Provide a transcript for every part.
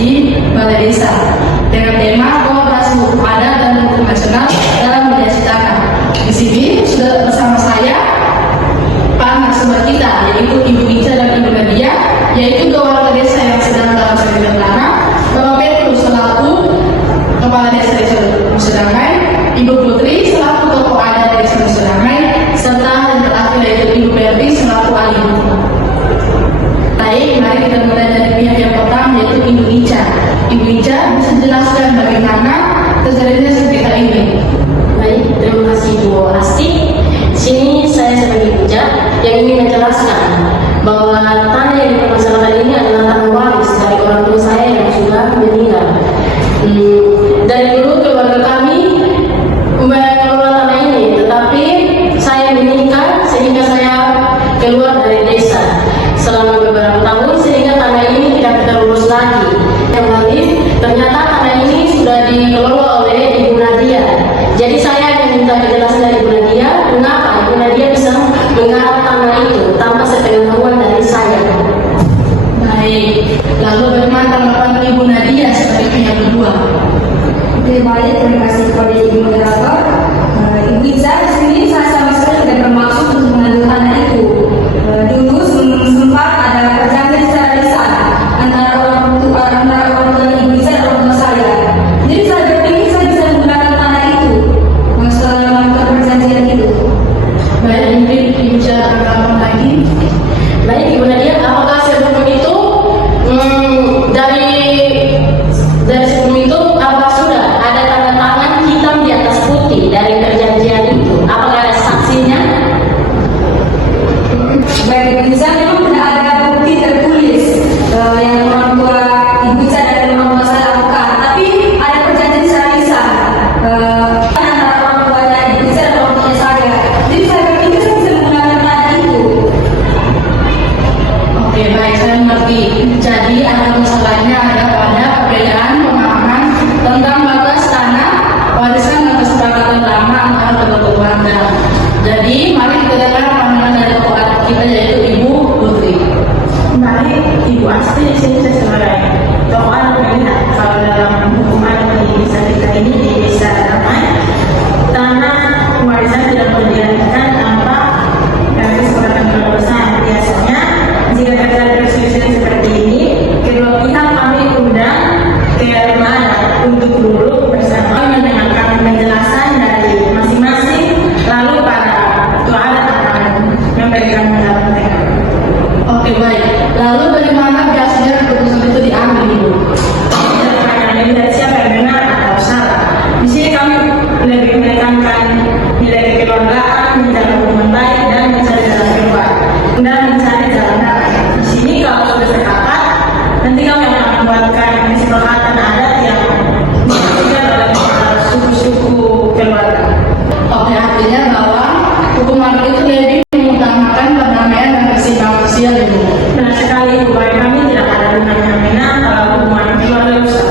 di Balai Desa dengan tema kolaborasi hukum adat dan hukum nasional dalam media citakan. Di sini sudah bersama saya narasumber kita, yaitu Ibu Ica dan Ibu Nadia, yaitu dua warga desa yang sedang dalam sengketa tanah, Bapak Petrus selaku Kepala Desa Musdamai, Ibu Putri selaku tokoh adat Desa Musdamai, serta yang terakhir yaitu Ibu Berti selaku ahli hukum. Baik, mari kita mulai dari pihak yang pertama, yaitu Ibu Ica. Ibu Ica bisa jelaskan bagaimana terjadinya sengketa ini. Baik, terima kasih Bu Asti. Sini saya sebagai Ibu Ica yang ingin menjelaskan bahwa tanah yang dipermasalahkan ini adalah tanah waris dari orang tua saya yang sudah meninggal. Dari dulu keluarga kami mengelola tanah ini, tetapi saya menikah sehingga saya keluar dari desa selama beberapa tahun sehingga tanah ini tidak terurus lagi. Kembali ternyata tanah ini sudah dikelola oleh Ibu Nadia. Jadi saya minta kejelasan dari Ibu Nadia, mengapa Ibu Nadia bisa menggarap tanah itu tanpa sepengetahuan dari saya. Baik, lalu bagaimana tanggapan Ibu Nadia sebagai pihak kedua? Oke, baik, terima kasih kepada Ibu moderator. Ibu Ica, di sini saya sama sekali tidak bermaksud untuk mengambil tanah itu. Dulu sempat ada perjanjian secara lisan antara orang tua Ibu Ica dan orang tua saya. Jadi saya berpikir saya bisa menggunakan tanah itu setelah melakukan perjanjian itu. Baik, mungkin Ibu Ica tanggapan lagi. Baik, Ibu Nadia, apakah sebelum itu dari sebelum itu apa sudah ada tanda tangan hitam di atas putih dari perjanjian itu? Apakah ada saksinya? Baik, Ibu Ica, memang tidak ada bukti tertulis yang orang tua Ibu Ica dan orang tua saya lakukan, tapi ada perjanjian secara lisan antara orang tuanya Ibu Ica dan orang tuanya saya. Jadi saya berpikir saya bisa menggunakan tanah itu. Oke, baik, saya mengerti. Jadi akar masalahnya ada pada perbedaan pemahaman tentang batas tanah warisan dan kesepakatan lama antara kedua keluarga. Jadi mari kita dengar pandangan dari tokoh adat kita, yaitu Ibu Putri. Baik, Ibu Asti, di sini saya sebagai tokoh adat melihat kalau dalam hukum adat di desa kita ini di desa Damai, tanah warisan tidak boleh digantikan tanpa kesepakatan keluarga besar. Biasanya jika terjadi perselisihan seperti ini, kedua pihak kami undang ke rumah adat untuk duduk bersama mendengarkan penjelasan dari masing-masing, lalu para ketua adat akan memberikan pendapat mereka. Oke, baik. Lalu bagaimana biasanya keputusan itu diambil, Ibu? Dari siapa yang benar atau salah. Di sini kami lebih menekankan nilai kekeluargaan, menjaga hubungan baik dan mencari jalan keluar dan mencari jalan damai. Di sini kalau sudah sepakat, nanti kami akan membuatkan kesepakatan adat yang dilakukan oleh suku-suku keluarga. Oke, artinya bahwa hukum adat itu lebih mengutamakan perdamaian dan keseimbangan sosial, Ibu. Benar sekali, bagi kami tidak ada gunanya menang kalau hubungan keluarga rusak.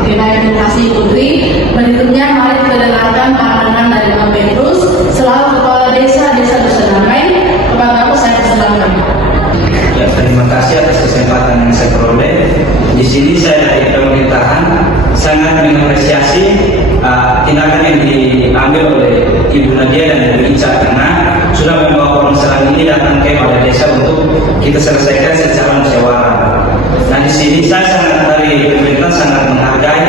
Oke, baik, terima kasih Putri. Berikutnya mari kita dengarkan pandangan dari Bapak Petrus selaku Kepala Desa Musdamai. Kepada Bapak saya persilakan. Ya, terima kasih atas kesempatan yang saya peroleh. Di sini saya dari pemerintahan sangat mengapresiasi tindakan yang diambil oleh Ibu Nadia dan Ibu Ica karena sudah membawa permasalahan ini datang ke balai desa untuk kita selesaikan secara musyawarah. Nah, di sini saya sangat dari pemerintah sangat menghargai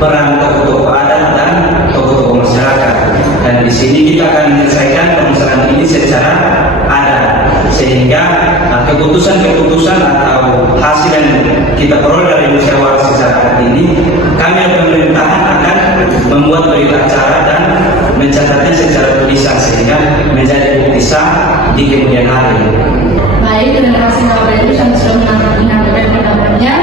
peran tokoh-tokoh adat dan tokoh-tokoh masyarakat. Dan di sini kita akan menyelesaikan permasalahan ini secara adat sehingga keputusan-keputusan atau hasil yang kita peroleh dari musyawarah secara adat ini kami dari pemerintahan akan membuat berita acara dan mencatatnya secara tulisan sehingga menjadi bukti sah di kemudian hari. Baik, terima kasih Bapak Petrus yang sudah menyampaikan pendapatnya.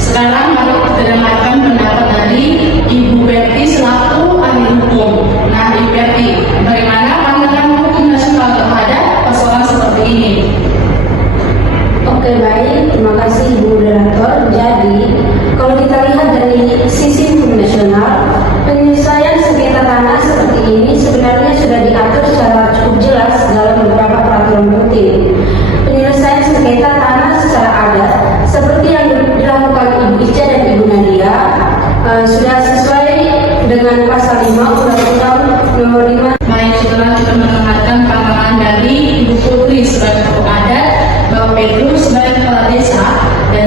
Sekarang mari kita dengarkan pendapat dari Ibu Berti selaku ahli hukum. Nah, Ibu Berti, bagaimana pandangan hukum nasional terhadap persoalan seperti ini? Oke, baik, terima kasih Ibu moderator. Jadi, kalau kita lihat dari sisi hukum nasional, penyelesaian sengketa tanah seperti ini sebenarnya sudah diatur secara cukup jelas dalam beberapa peraturan penting. Penyelesaian sengketa tanah secara adat seperti yang dilakukan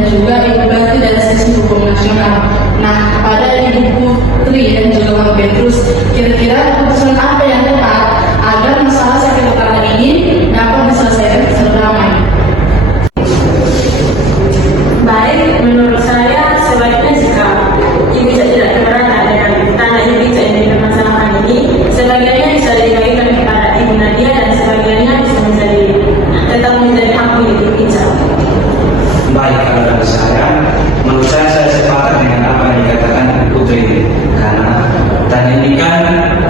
juga Ibu Berti dari sisi hukum nasional. Nah, kepada Ibu Putri dan juga Bang Petrus, kira-kira keputusan apa yang tepat agar masalah sakit kepala ini dapat diselesaikan secara damai? Baik, menurut saya sebaiknya jika Ibu Ica tidak keberatan dengan tanah Ibu Ica yang dipermasalahkan ini, sebagiannya bisa diberikan kepada Ibu Nadia dan sebagiannya bisa tetap menjadi hak milik Ibu Ica. Baik, kalau dari saya, menurut saya sepakat dengan apa yang dikatakan Ibu Putri, karena tanah ini kan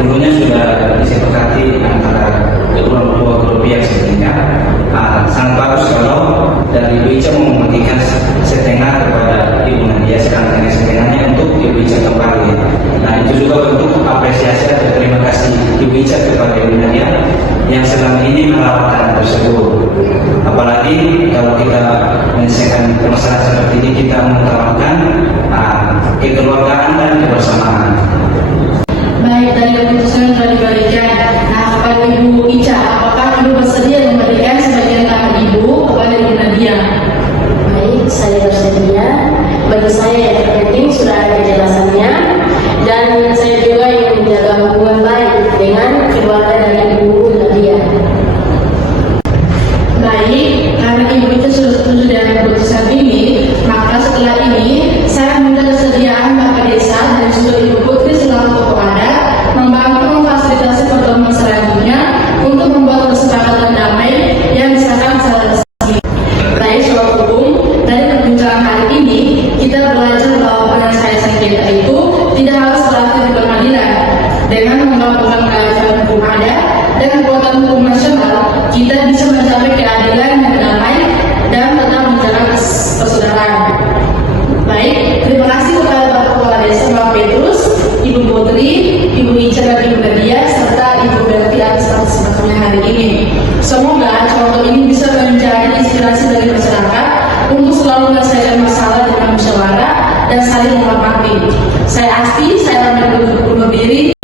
dulunya sudah disepakati antara kedua pihak sebelumnya. Sangat bagus kalau dari Ibu Ica membagikan setengah kepada Ibu Nadia, sedangkan setengahnya untuk Ibu Ica kembali. Nah, itu juga bentuk apresiasi atau terima kasih Ibu Ica kepada Ibu Nadia yang selama ini merawat tanah tersebut. Apalagi kalau kita menyelesaikan masalah seperti ini, kita mengutamakan kekeluargaan dan kebersamaan. Baik, dari keputusan yang telah diberikan. Nah, kepada Ibu Ica, apakah Ibu bersedia memberikan sebagian tanah Ibu kepada Ibu Nadia? Baik, saya bersedia. Bagi saya yang terpenting sudah ada kejelasannya, dan saya juga ingin menjaga hubungan baik dengan keluarga dari Ibu Nadia. Baik, karena Ibu Ica sudah setuju dengan keputusan ini, maka setelah ini saya meminta kesediaan Bapak Desa dan juga Ibu Putri selaku tokoh adat membantu memfasilitasi pertemuan selanjutnya untuk membuat kesepakatan damai yang disahkan secara resmi. Baik, soal hukum, dari perbincangan hari ini kita belajar bahwa penyelesaian sengketa itu tidak harus berarti di pengadilan. Dengan menggabungkan kearifan hukum adat dan kekuatan hukum nasional, kita bisa mencapai keadilan yang damai dan tetap menjaga persaudaraan. Baik, terima kasih kepada Bapak Kepala Desa Bang Petrus, Ibu Putri, Ibu Ica dan Ibu Nadia, serta Ibu Berti atas partisipannya hari ini. Semoga contoh ini bisa menjadi inspirasi bagi masyarakat untuk selalu menyelesaikan masalah dengan musyawarah dan saling menghormati. Saya Asti, saya pamit undur diri.